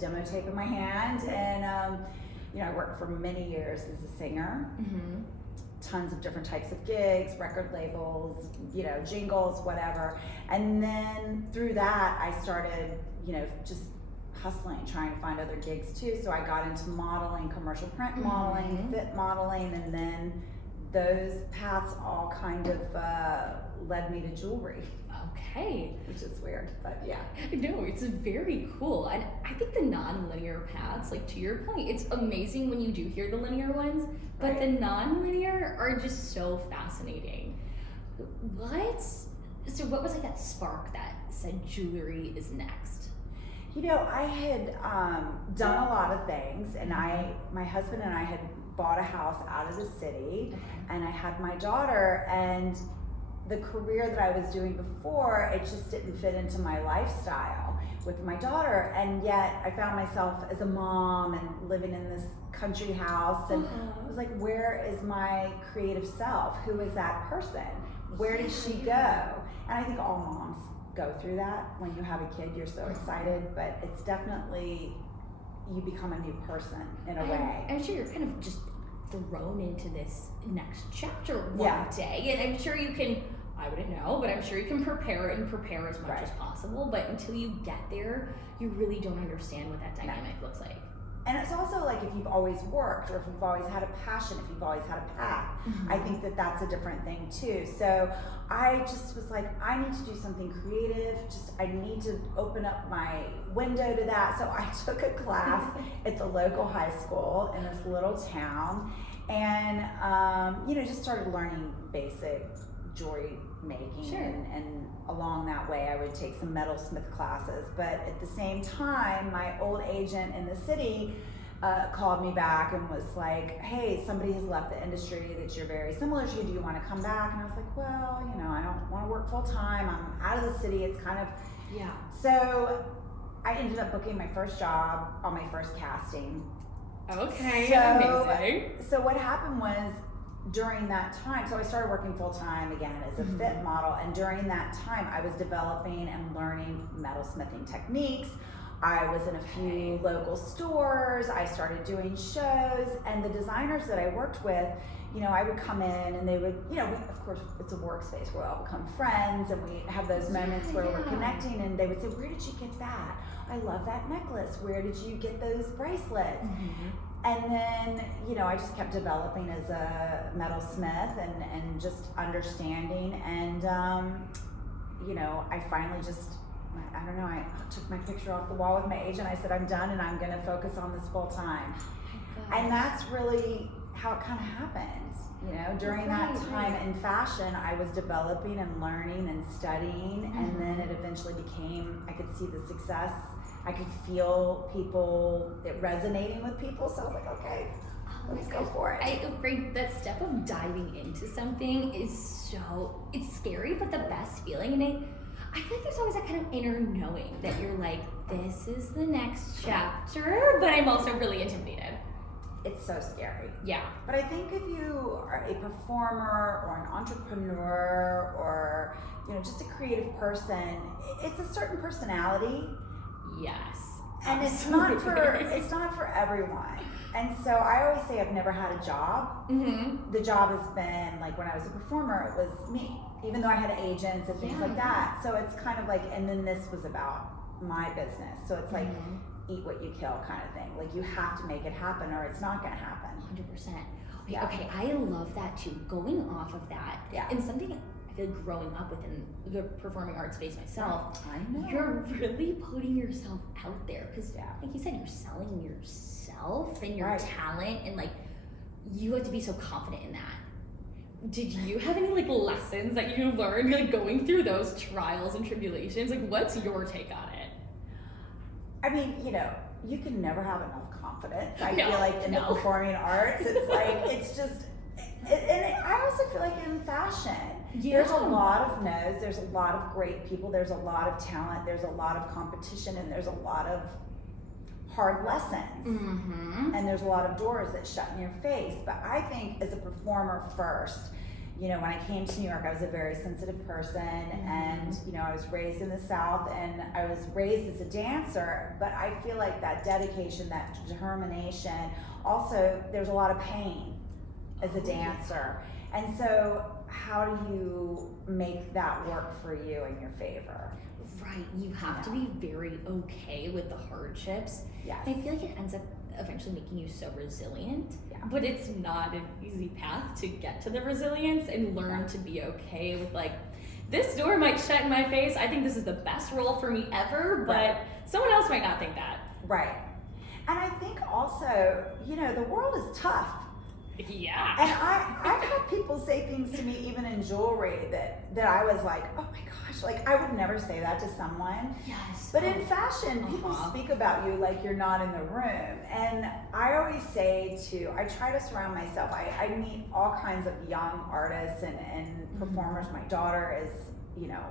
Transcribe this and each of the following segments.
demo tape in my hand, and I worked for many years as a singer. Tons of different types of gigs, record labels, jingles, whatever. And then through that, I started, just hustling, trying to find other gigs too. So I got into modeling, commercial print modeling, fit modeling, and then those paths all kind of led me to jewelry. Okay. Which is weird, but yeah. No, it's very cool. And I think the non-linear paths, like to your point, it's amazing when you do hear the linear ones, but the non-linear are just so fascinating. So what was like that spark that said jewelry is next? I had done a lot of things, and my husband and I had bought a house out of the city, and I had my daughter, and the career that I was doing before, it just didn't fit into my lifestyle with my daughter, and yet I found myself as a mom and living in this country house, and I was like, where is my creative self? Who is that person? Where did she go? And I think all moms go through that. When you have a kid, you're so excited, but it's definitely, you become a new person in a way. I'm sure you're kind of just thrown into this next chapter one day, and I'm sure you can, I wouldn't know, but I'm sure you can prepare as much as possible, but until you get there, you really don't understand what that dynamic looks like. And it's also like if you've always worked, or if you've always had a passion, if you've always had a path, I think that that's a different thing too. So I just was like, I need to do something creative, I need to open up my window to that. So I took a class at the local high school in this little town, and just started learning basic jewelry making, and along that way I would take some metalsmith classes. But at the same time, my old agent in the city called me back and was like, hey, somebody has left the industry that you're very similar to, do you want to come back? And I was like, well, I don't want to work full time, I'm out of the city, it's kind of, so I ended up booking my first job on my first casting. Amazing. So what happened was, during that time, so I started working full time again as a fit model, and during that time I was developing and learning metalsmithing techniques. I was in a few local stores, I started doing shows, and the designers that I worked with, I would come in and they would, of course it's a workspace where we all become friends, and we have those moments where we're connecting, and they would say, where did you get that? I love that necklace. Where did you get those bracelets? And then, I just kept developing as a metalsmith and just understanding. And, I finally just, I don't know, I took my picture off the wall with my agent. I said, I'm done, and I'm going to focus on this full time. And that's really how it kind of happened. During that time in fashion, I was developing and learning and studying, and then it eventually became, I could see the success. I could feel it resonating with people, so I was like, okay, let's go for it. I agree. That step of diving into something is it's scary, but the best feeling. And I feel like there's always that kind of inner knowing that you're like, this is the next chapter, but I'm also really intimidated. It's so scary. Yeah. But I think if you are a performer or an entrepreneur or, just a creative person, it's a certain personality. Yes. And it's not for everyone. And so I always say I've never had a job. The job has been, like when I was a performer, it was me, even though I had agents and things like that. So it's kind of like, and then this was about my business. So it's like, eat what you kill kind of thing. Like you have to make it happen or it's not going to happen. 100%. Okay, I love that too. Going off of that, and something I feel like growing up within the performing arts space myself, I know. You're really putting yourself out there because, like you said, you're selling yourself and your talent, and like you have to be so confident in that. Did you have any like lessons that you learned like going through those trials and tribulations? Like, what's your take on it? I mean, you can never have enough confidence. I feel like in the performing arts, it's like, it's just, and I also feel like in fashion, there's a lot of no's, there's a lot of great people, there's a lot of talent, there's a lot of competition, and there's a lot of hard lessons. And there's a lot of doors that shut in your face. But I think as a performer first, you know, when I came to New York, I was a very sensitive person, and, you know, I was raised in the South, and I was raised as a dancer, but I feel like that dedication, that determination, also, there's a lot of pain as a dancer. And so, how do you make that work for you in your favor? Right, you have to be very okay with the hardships. Yes. I feel like it ends up eventually making you so resilient, but it's not an easy path to get to the resilience and learn to be okay with like, this door might shut in my face. I think this is the best role for me ever, but someone else might not think that. Right. And I think also, you know, the world is tough. Yeah. And I've had people say things to me, even in jewelry, that I was like, oh my gosh, like I would never say that to someone. Yes. But in fashion, people speak about you like you're not in the room. And I always say I try to surround myself, I meet all kinds of young artists and performers. My daughter is, you know,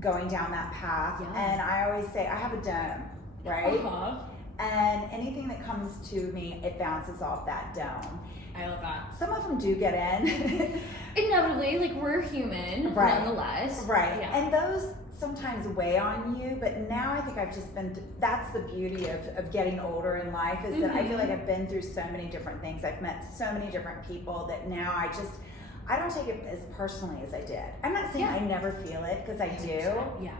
going down that path. And I always say, I have a dome, right? And anything that comes to me, it bounces off that dome. I love that. Some of them do get in. Inevitably, like we're human, nonetheless. Right. Yeah. And those sometimes weigh on you, but now I think I've just been, that's the beauty of getting older in life, is that I feel like I've been through so many different things. I've met so many different people that now I don't take it as personally as I did. I'm not saying I never feel it, because I do. Yeah.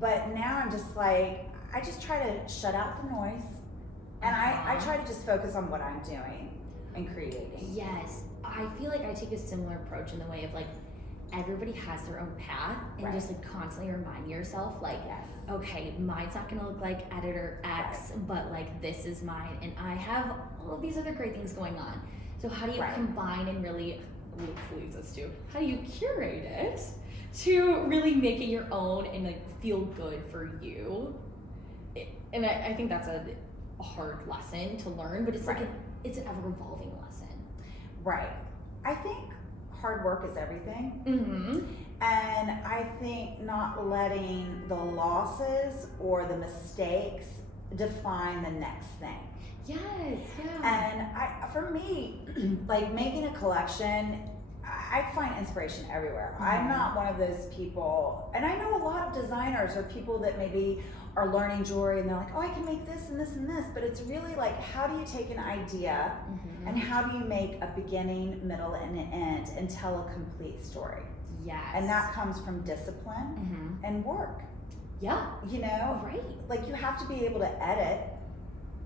But now I'm just like, I just try to shut out the noise, and I try to just focus on what I'm doing and creating. Yes, I feel like I take a similar approach in the way of like, everybody has their own path, and just like constantly remind yourself like, okay, mine's not gonna look like editor X, but like this is mine, and I have all of these other great things going on. So how do you combine and really, which leads us to, how do you curate it to really make it your own and like feel good for you? And I think that's a hard lesson to learn, but it's like it's an ever-evolving lesson. Right. I think hard work is everything. And I think not letting the losses or the mistakes define the next thing. Yes, And for me, like making a collection, I find inspiration everywhere. I'm not one of those people, and I know a lot of designers or people that maybe are learning jewelry and they're like, oh, I can make this and this and this, but it's really like, how do you take an idea and how do you make a beginning, middle, and an end and tell a complete story? Yes. And that comes from discipline and work. Yeah. You know? Right. Like you have to be able to edit.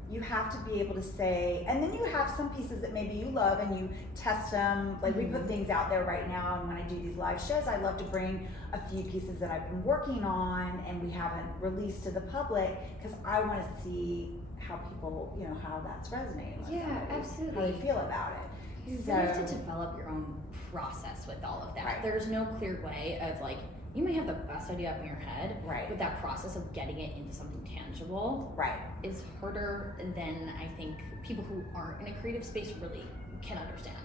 You have to be able to say, and then you have some pieces that maybe you love and you test them. Like we put things out there right now, and when I do these live shows, I love to bring a few pieces that I've been working on and we haven't released to the public, because I want to see how people, you know, how that's resonating with somebody, absolutely. how they feel about it. You really have to develop your own process with all of that. There's no clear way of like, you may have the best idea up in your head, but that process of getting it into something tangible is harder than I think people who aren't in a creative space really can understand.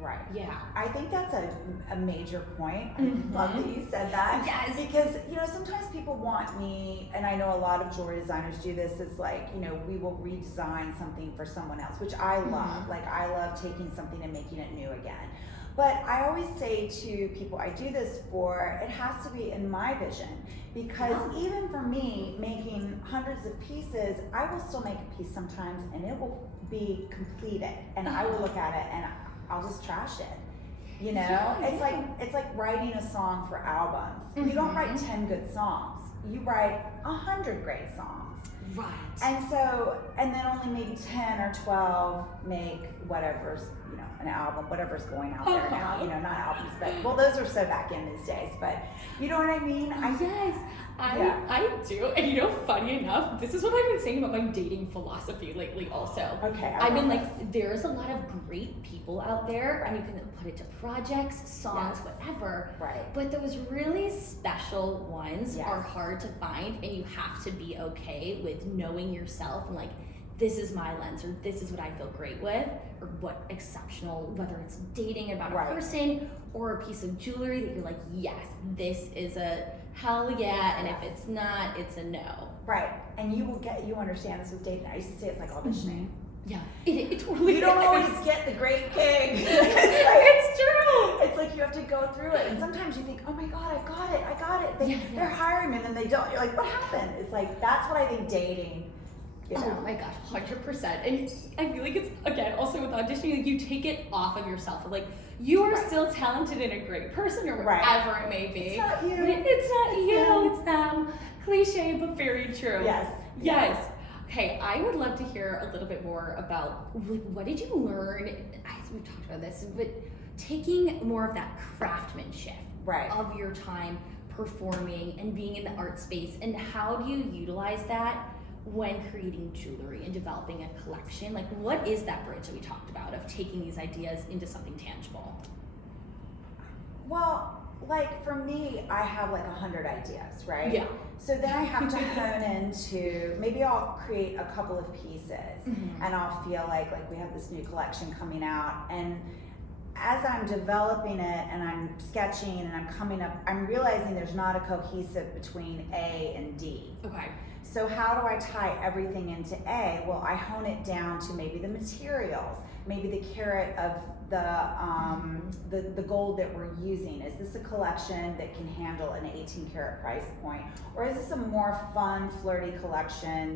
Right. Yeah. I think that's a major point. I love that you said that. Yes. Because, you know, sometimes people want me, and I know a lot of jewelry designers do this, is like, you know, we will redesign something for someone else, which I love. Like, I love taking something and making it new again. But I always say to people I do this for, it has to be in my vision. Because even for me, making hundreds of pieces, I will still make a piece sometimes and it will be completed. And I will look at it and I'll just trash it. You know? It's like writing a song for albums. You don't write 10 good songs. You write 100 great songs. Right. And so, and then only maybe 10 or 12 make whatever's, you know, an album, whatever's going out there now, you know, not albums, but, well, those are so back in these days, but you know what I mean? I do. And you know, funny enough, this is what I've been saying about my dating philosophy lately also. Okay. I've been like, there's a lot of great people out there and you can put it to projects, songs, whatever. Right. But those really special ones are hard to find, and you have to be okay with knowing yourself and like, this is my lens, or this is what I feel great with, or what exceptional, whether it's dating about a person or a piece of jewelry that you're like, yes, this is a hell yeah, and if it's not, it's a no. Right, and you understand this with dating. I used to say it's like auditioning. Yeah, it totally You don't is. always get the great gig. It's true. It's like you have to go through it, and sometimes you think, oh my God, I got it. They're hiring me, and then they don't. You're like, what happened? It's like, that's what I think dating, you know. Oh my gosh, 100%. And I feel like it's, again, also with auditioning, like you take it off of yourself. Like, you are still talented and a great person or whatever it may be. It's not you. But it's not you, it's them. Cliche, but very true. Yes. Yes. Okay, I would love to hear a little bit more about, like, what did you learn, we've talked about this, but taking more of that craftsmanship of your time performing and being in the art space, and how do you utilize that when creating jewelry and developing a collection? Like, what is that bridge that we talked about of taking these ideas into something tangible? Well, like for me, I have like 100 ideas, right? Yeah. So then I have to hone into, maybe I'll create a couple of pieces and I'll feel like we have this new collection coming out, and as I'm developing it and I'm sketching and I'm coming up, I'm realizing there's not a cohesive between A and D. Okay. So how do I tie everything into A? Well, I hone it down to maybe the materials, maybe the carat of the gold that we're using. Is this a collection that can handle an 18 karat price point? Or is this a more fun, flirty collection